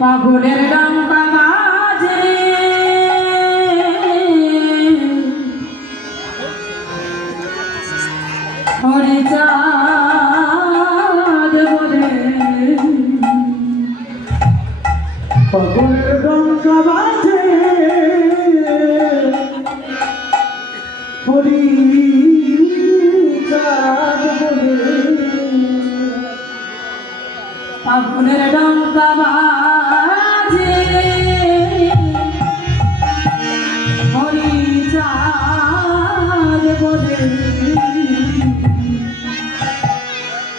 পাগলের ডঙ্কা বাজে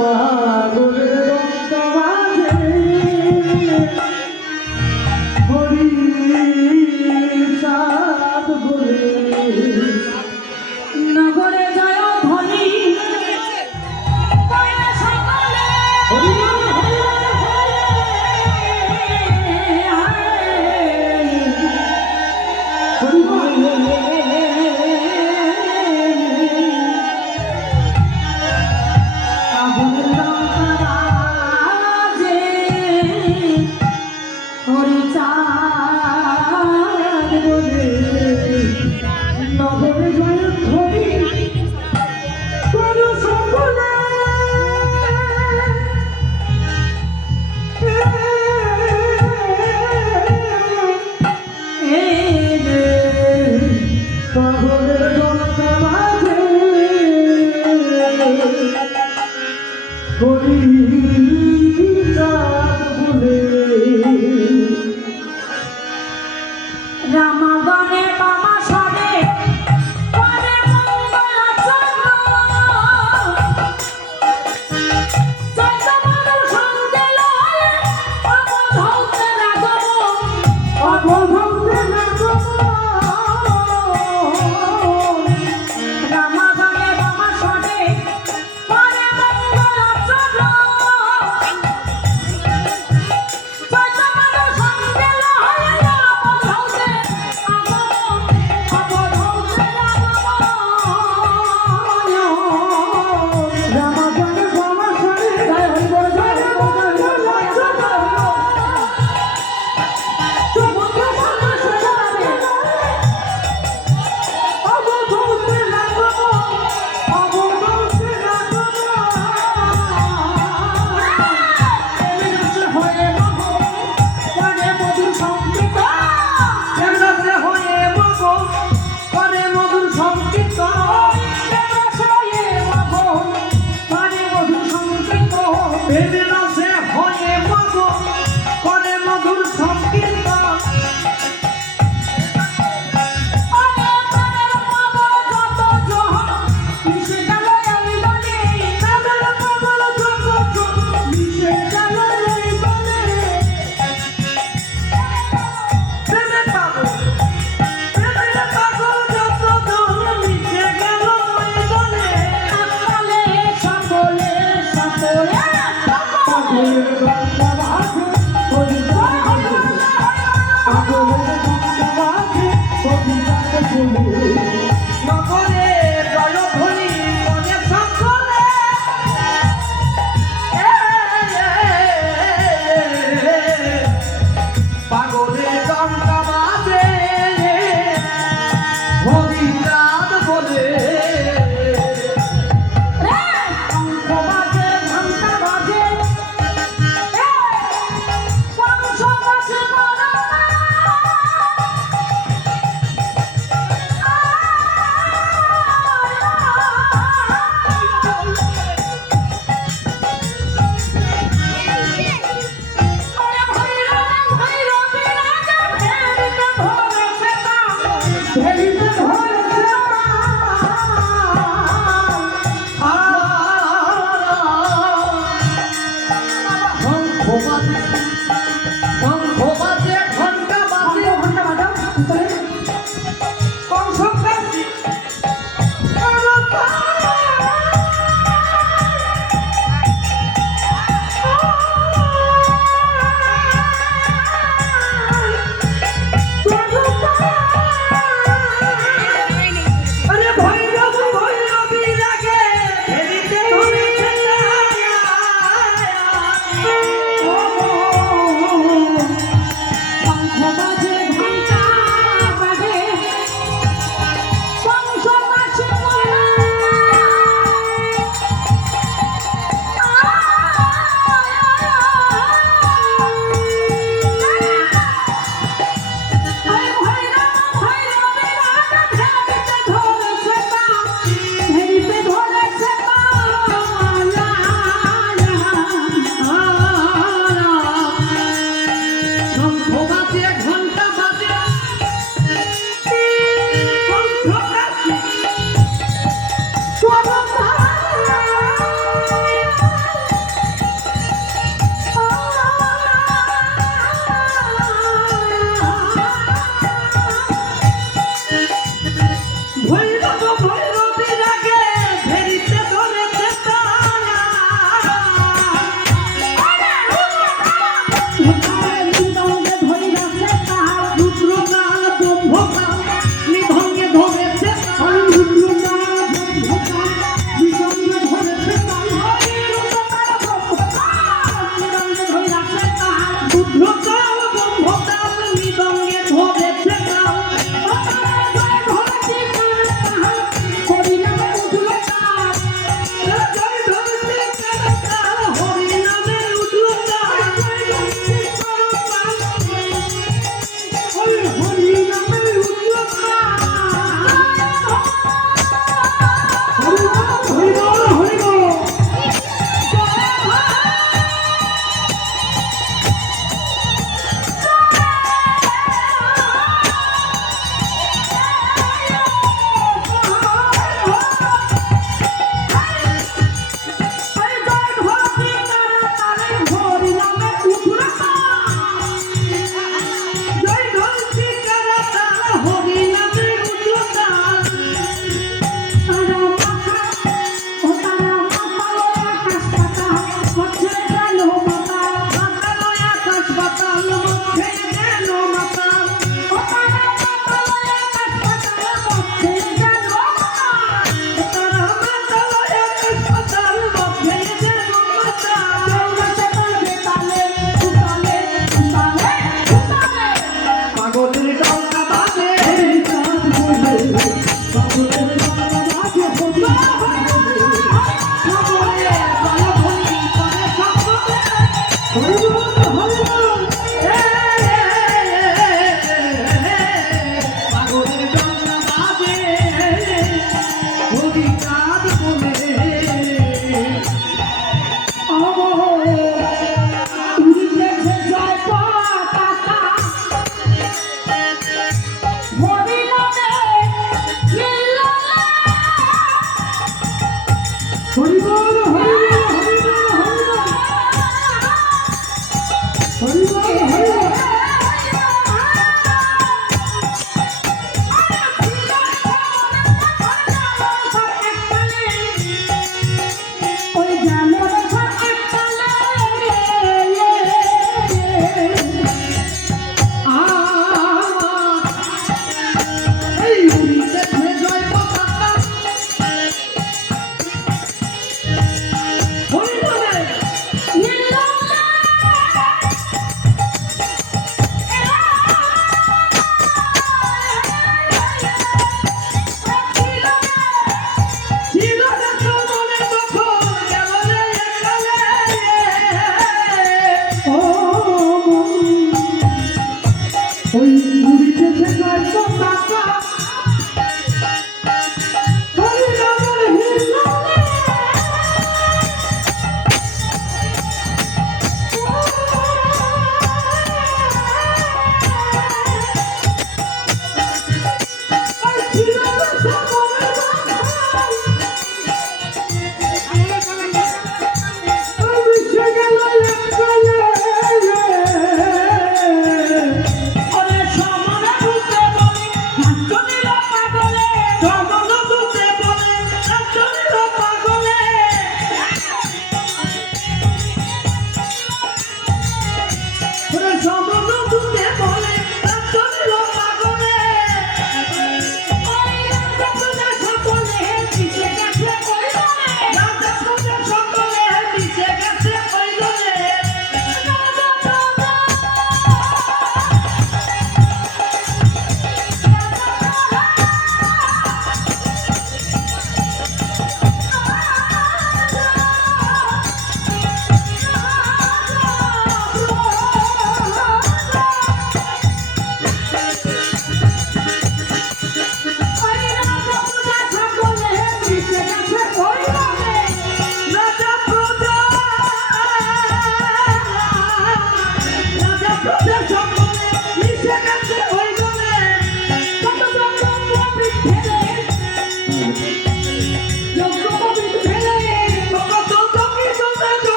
পাগলের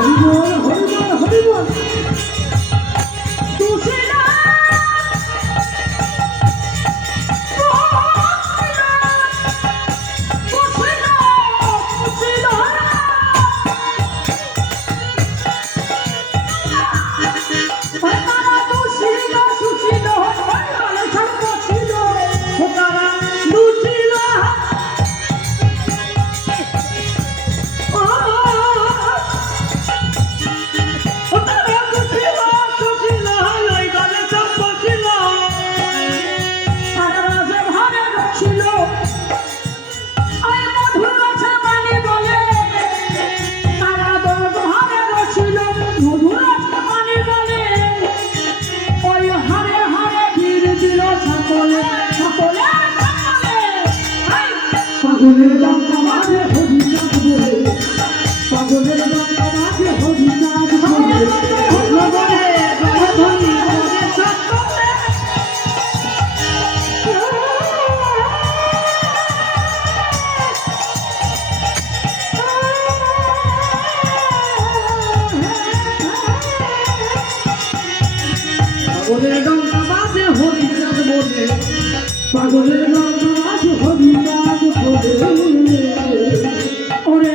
어디서? পাগলের গঙ্গা হবি হরিচাঁদ বলে ওরে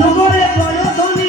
নগরে বড় ধনী